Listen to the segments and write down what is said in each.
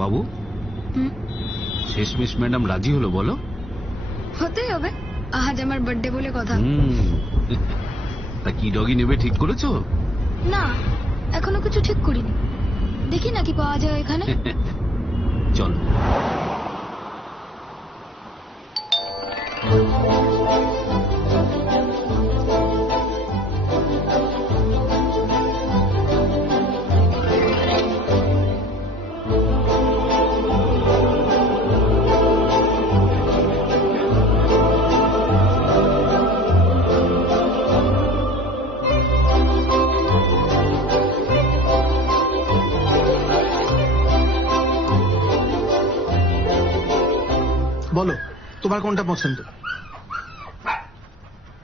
বাবু, শেষমেশ ম্যাডাম রাজি হলো বলো? হতেই হবে, আজ আমার বার্থডে বলে কথা। তা কি ডগি নেবে ঠিক করেছো? না, এখনো কিছু ঠিক করিনি, দেখি না কি পাওয়া যায় এখানে। চলো। বলো তোমার কোনটা পছন্দ?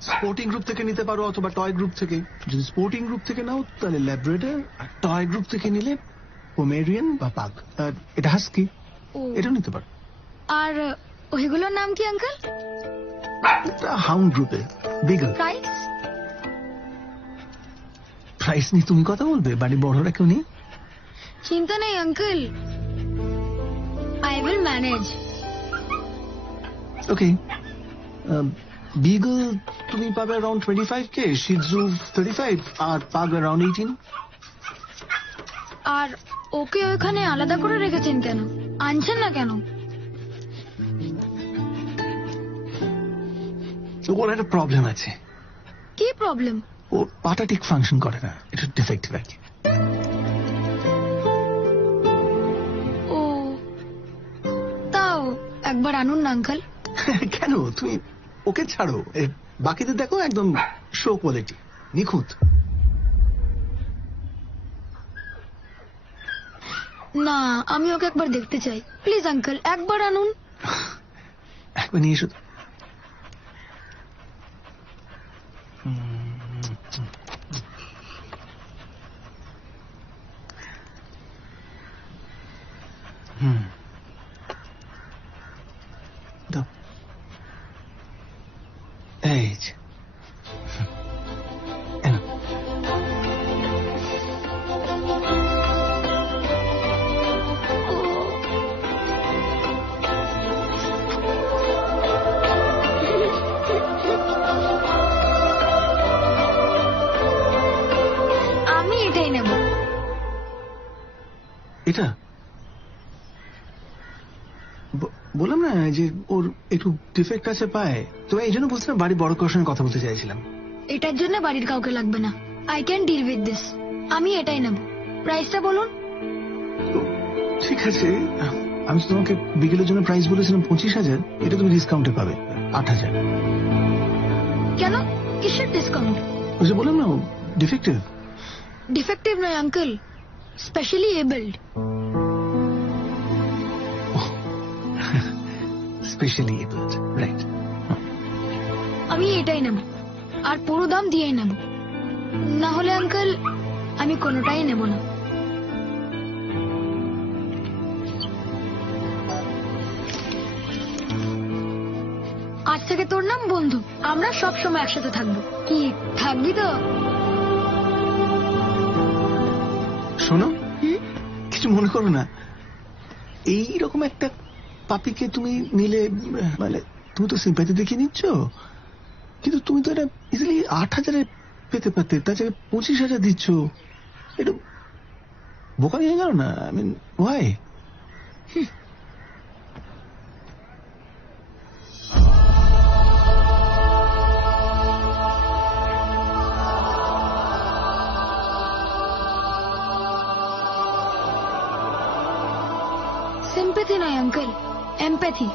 স্পোর্টিং গ্রুপ থেকে নিতে পারো অথবা টয় গ্রুপ থেকে। যদি স্পোর্টিং গ্রুপ থেকে নাও তাহলে ল্যাব্রাডর, আর টয় গ্রুপ থেকে নিলে পোমেরিয়ান বা পাগ। আর এটা হাস্কি, এটাও নিতে পারো। আর ওইগুলোর নাম কি আঙ্কেল? হাউন্ড গ্রুপে বিগল। প্রাইস? প্রাইস নিয়ে তুমি কথা বলবে, বাড়ি বড়রা কেউ নেই। চিন্তা নেই uncle, I will manage. Okay, Beagle তুমি পাবে অ্যারাউন্ড 25K, শিজু 35 আর পাগ অ্যারাউন্ড 18। আর ওকে ওইখানে আলাদা করে রেখেছেন কেন? আনছেন না কেন? ওর একটা প্রবলেম আছে। কি প্রবলেম? ওর পাটা ঠিক ফাংশন করে না, এটা ডিফেক্টিভ আর কি। ও, তাও একবার আনুন না আঙ্কেল। কেন? তুমি ওকে ছাড়ো, বাকিদের দেখো একদম শো কোয়ালিটি, নিখুঁত। না, আমি ওকে একবার দেখতে চাই, প্লিজ আঙ্কেল একবার আনুন। একবার নিয়ে এসো। দাও, এই যে। আমি এটাই নেব। এটা বললাম না যে ওর একটু ডিফেক্ট আছে পায়ে, তো এই জন্য বুঝলাম বাড়ি বড় কারোর সঙ্গে কথা বলতে চাইছিলাম। এটার জন্য বাড়ির কাউকে লাগবে না, I can deal with this. আমি এটাই নেব। প্রাইসটা বলুন। ঠিক আছে, আমি তো তোমাকে বিকেলের জন্য প্রাইস বলেছিলাম 25,000, এটা তুমি ডিসকাউন্টে পাবে 8,000। কেন? কিসের ডিসকাউন্ট? ওই যে বললাম না ডিফেক্টিভ। ডিফেক্টিভ নয় uncle, specially abled. Specially abled, right. আমি এটাই নেব, আর পুরো দাম দিয়েই নেব। না হলে আঙ্কেল আমি কোনোটাই নেব না। আজ থেকে তোর নাম বন্ধু, আমরা সব সময় একসাথে থাকবো। কি থাকবি তো? শোনো, কিছু মনে করো না, এইরকম একটা পাপিকে তুমি নিলে, মানে তুমি তো সিম্প্যাথি দেখিয়ে নিচ্ছ, কিন্তু তুমি তো এটা ইজিলি 8,000 পেতে পারতে, তার জায়গায় 25,000 দিচ্ছ। এটা বোকা নিয়ে গেল না? I mean why? সিম্প্যাথি নয় uncle, empathy.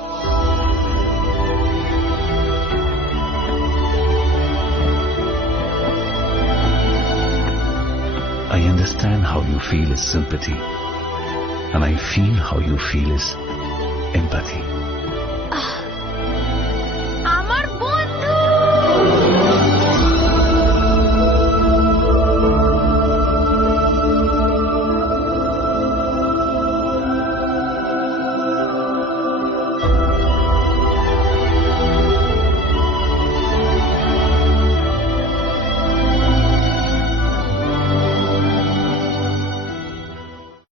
I understand how you feel is sympathy, and I feel how you feel is empathy.